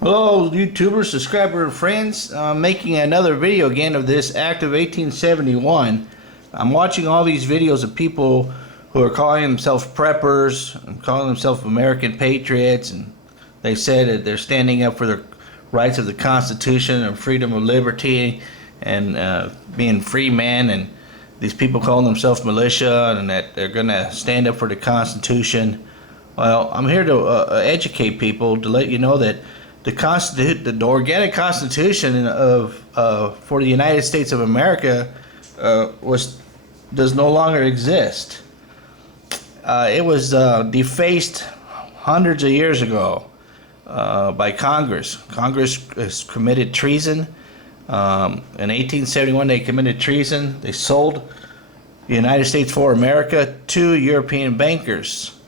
Hello, YouTubers, subscribers, and friends. I'm making another video again of this Act of 1871. I'm watching all these videos of people who are calling themselves preppers and calling themselves American patriots, and they said that they're standing up for the rights of the Constitution and freedom of liberty and being free men, and these people calling themselves militia and that they're going to stand up for the Constitution. Well, I'm here to educate people, to let you know that the organic Constitution of for the United States of America does no longer exist. It was defaced hundreds of years ago by Congress. Congress has committed treason. In 1871, they committed treason. They sold the United States for America to European bankers.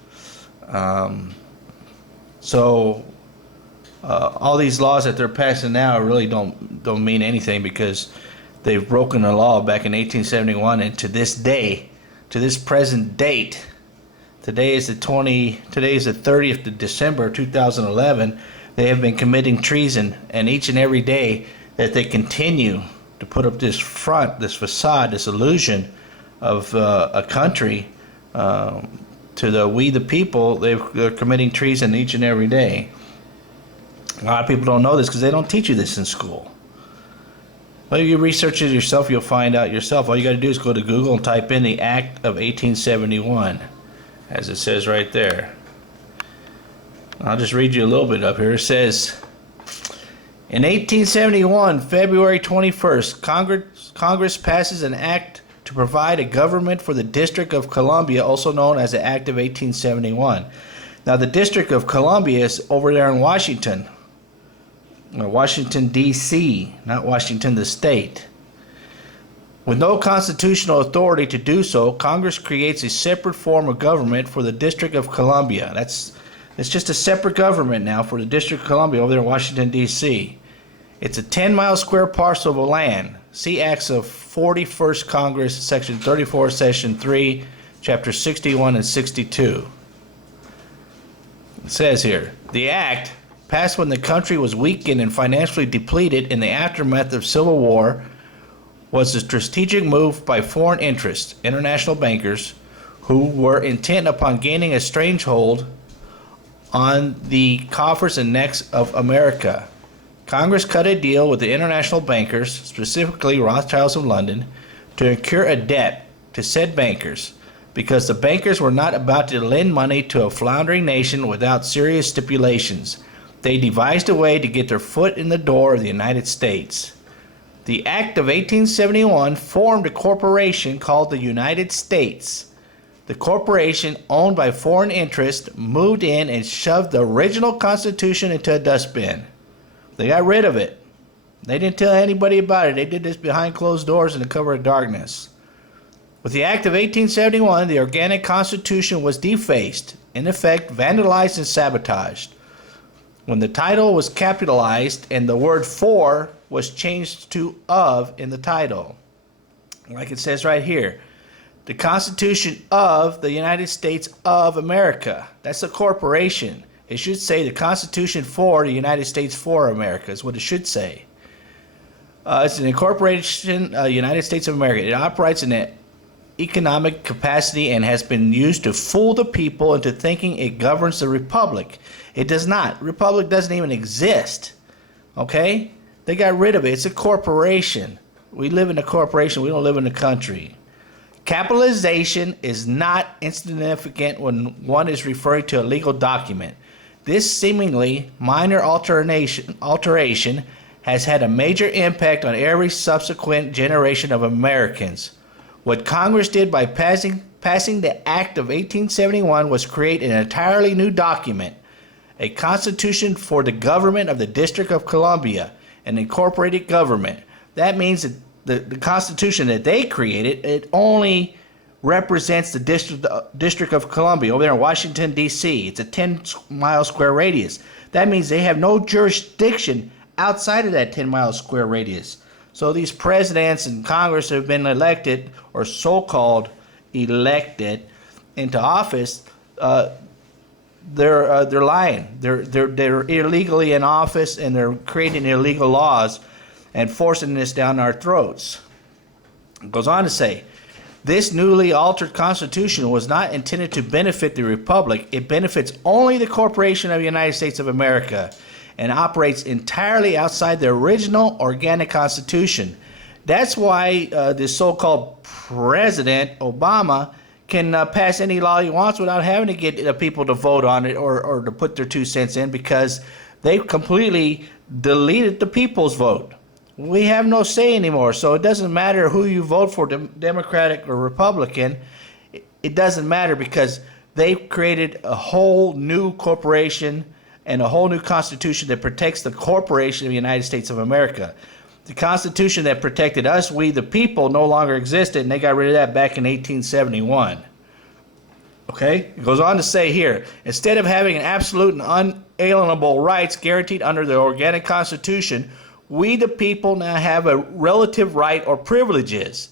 All these laws that they're passing now really don't mean anything, because they've broken the law back in 1871, and to this day, to this present date, today is the 30th of December 2011, they have been committing treason, and each and every day that they continue to put up this front, this facade, this illusion of a country to we the people, they're committing treason each and every day. A lot of people don't know this because they don't teach you this in school. Well, you research it yourself, you'll find out yourself. All you got to do is go to Google and type in the Act of 1871, as it says right there. I'll just read you a little bit up here. It says, in 1871, February 21st, Congress passes an act to provide a government for the District of Columbia, also known as the Act of 1871. Now, the District of Columbia is over there in Washington D.C., not Washington the state. With no constitutional authority to do so, Congress creates a separate form of government for the District of Columbia. It's just a separate government now for the District of Columbia over there in Washington, D.C. It's a 10-mile square parcel of land. See Acts of 41st Congress, Section 34, Section 3, Chapter 61 and 62. It says here, the act, passed when the country was weakened and financially depleted in the aftermath of Civil War, was a strategic move by foreign interests, international bankers, who were intent upon gaining a stranglehold on the coffers and necks of America. Congress cut a deal with the international bankers, specifically Rothschilds of London, to incur a debt to said bankers, because the bankers were not about to lend money to a floundering nation without serious stipulations. They devised a way to get their foot in the door of the United States. The Act of 1871 formed a corporation called the United States. The corporation, owned by foreign interests, moved in and shoved the original Constitution into a dustbin. They got rid of it. They didn't tell anybody about it. They did this behind closed doors in the cover of darkness. With the Act of 1871, the organic Constitution was defaced, in effect vandalized and sabotaged. When the title was capitalized and the word for was changed to of in the title. Like it says right here, the Constitution of the United States of America. That's a corporation. It should say the Constitution for the United States for America is what it should say. It's an incorporation, United States of America. It operates in an economic capacity and has been used to fool the people into thinking it governs the republic. It does not. Republic doesn't even exist. Okay? They got rid of it. It's a corporation. We live in a corporation. We don't live in a country. Capitalization is not insignificant when one is referring to a legal document. This seemingly minor alteration has had a major impact on every subsequent generation of Americans. What Congress did by passing the Act of 1871 was create an entirely new document, a constitution for the government of the District of Columbia, an incorporated government. That means that the Constitution that they created, it only represents the District of Columbia over there in Washington, D.C. It's a 10-mile square radius. That means they have no jurisdiction outside of that 10-mile square radius. So these presidents and Congress have been elected, or so-called elected, into office. they're lying. They're illegally in office, and they're creating illegal laws and forcing this down our throats. It goes on to say, this newly altered constitution was not intended to benefit the republic. It benefits only the corporation of the United States of America and operates entirely outside the original organic constitution. That's why this so-called President Obama can pass any law he wants without having to get the people to vote on it or to put their 2 cents in, because they completely deleted the people's vote. We have no say anymore, so it doesn't matter who you vote for, Democratic or Republican. It doesn't matter, because they created a whole new corporation and a whole new constitution that protects the corporation of the United States of America. The Constitution that protected us, we the people, no longer existed, and they got rid of that back in 1871. Okay? It goes on to say here, instead of having an absolute and unalienable rights guaranteed under the organic Constitution, we the people now have a relative right or privileges.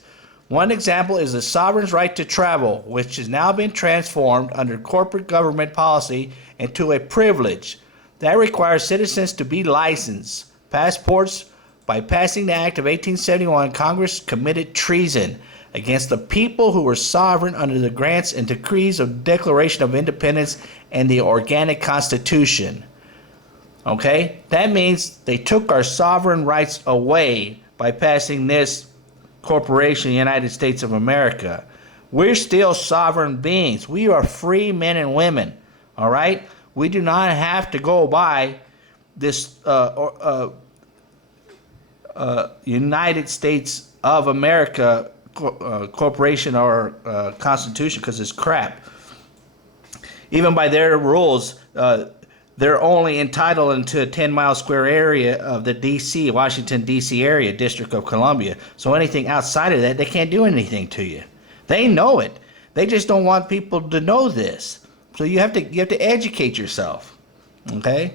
One example is the sovereign's right to travel, which has now been transformed under corporate government policy into a privilege. That requires citizens to be licensed. Passports. By passing the Act of 1871, Congress committed treason against the people who were sovereign under the grants and decrees of Declaration of Independence and the Organic Constitution. Okay? That means they took our sovereign rights away by passing this corporation, the United States of America. We're still sovereign beings. We are free men and women. All right? We do not have to go by this United States of America corporation or constitution, because it's crap. Even by their rules, they're only entitled into a 10-mile square area of the D.C., Washington, D.C. area, District of Columbia. So anything outside of that, they can't do anything to you. They know it. They just don't want people to know this. So you have to educate yourself. Okay?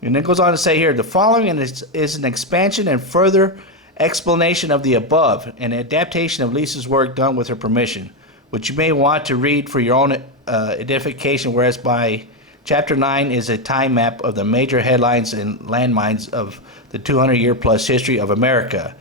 And it goes on to say here, the following is an expansion and further explanation of the above, an adaptation of Lisa's work done with her permission, which you may want to read for your own edification, whereas by Chapter 9 is a time map of the major headlines and landmines of the 200-year-plus history of America.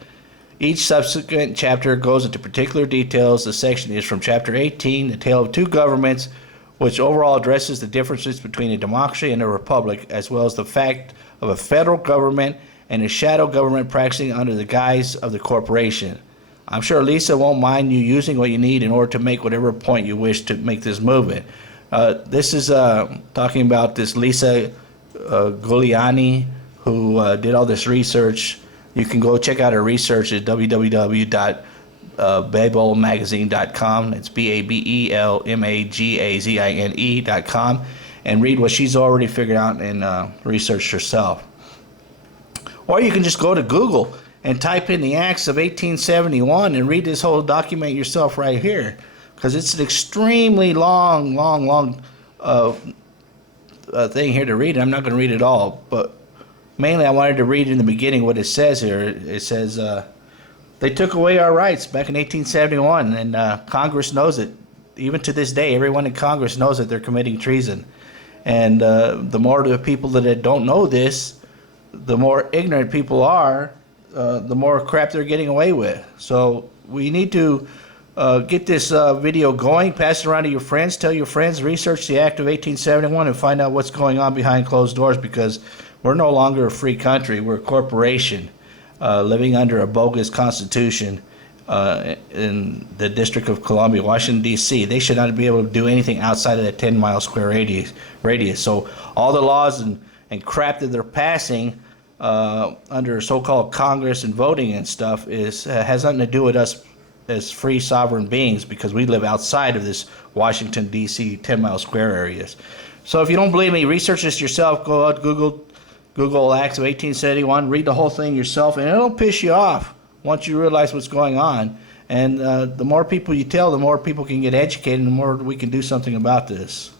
Each subsequent chapter goes into particular details. The section is from Chapter 18, The Tale of Two Governments, which overall addresses the differences between a democracy and a republic, as well as the fact of a federal government and a shadow government practicing under the guise of the corporation. I'm sure Lisa won't mind you using what you need in order to make whatever point you wish to make this movement. This is talking about this Lisa Giuliani, who did all this research. You can go check out her research at www.babelmagazine.com. It's BABELMAGAZINE.com, and read what she's already figured out and researched herself. Or you can just go to Google and type in the Acts of 1871 and read this whole document yourself right here, because it's an extremely long thing here to read. I'm not going to read it all, but mainly I wanted to read in the beginning what it says here. It says, they took away our rights back in 1871, and Congress knows it. Even to this day, everyone in Congress knows that they're committing treason. And the more the people that don't know this, the more ignorant people are, the more crap they're getting away with. So we need to get this video going, pass it around to your friends, tell your friends, research the Act of 1871 and find out what's going on behind closed doors, because we're no longer a free country. We're a corporation living under a bogus constitution in the District of Columbia, Washington, D.C. They should not be able to do anything outside of that 10-mile square radius. So all the laws and crap that they're passing under so-called Congress and voting and stuff has nothing to do with us as free sovereign beings, because we live outside of this Washington, D.C. 10-mile square areas. So if you don't believe me, research this yourself. Go out, Google Acts of 1871, read the whole thing yourself, and it'll piss you off once you realize what's going on. And the more people you tell, the more people can get educated, and the more we can do something about this.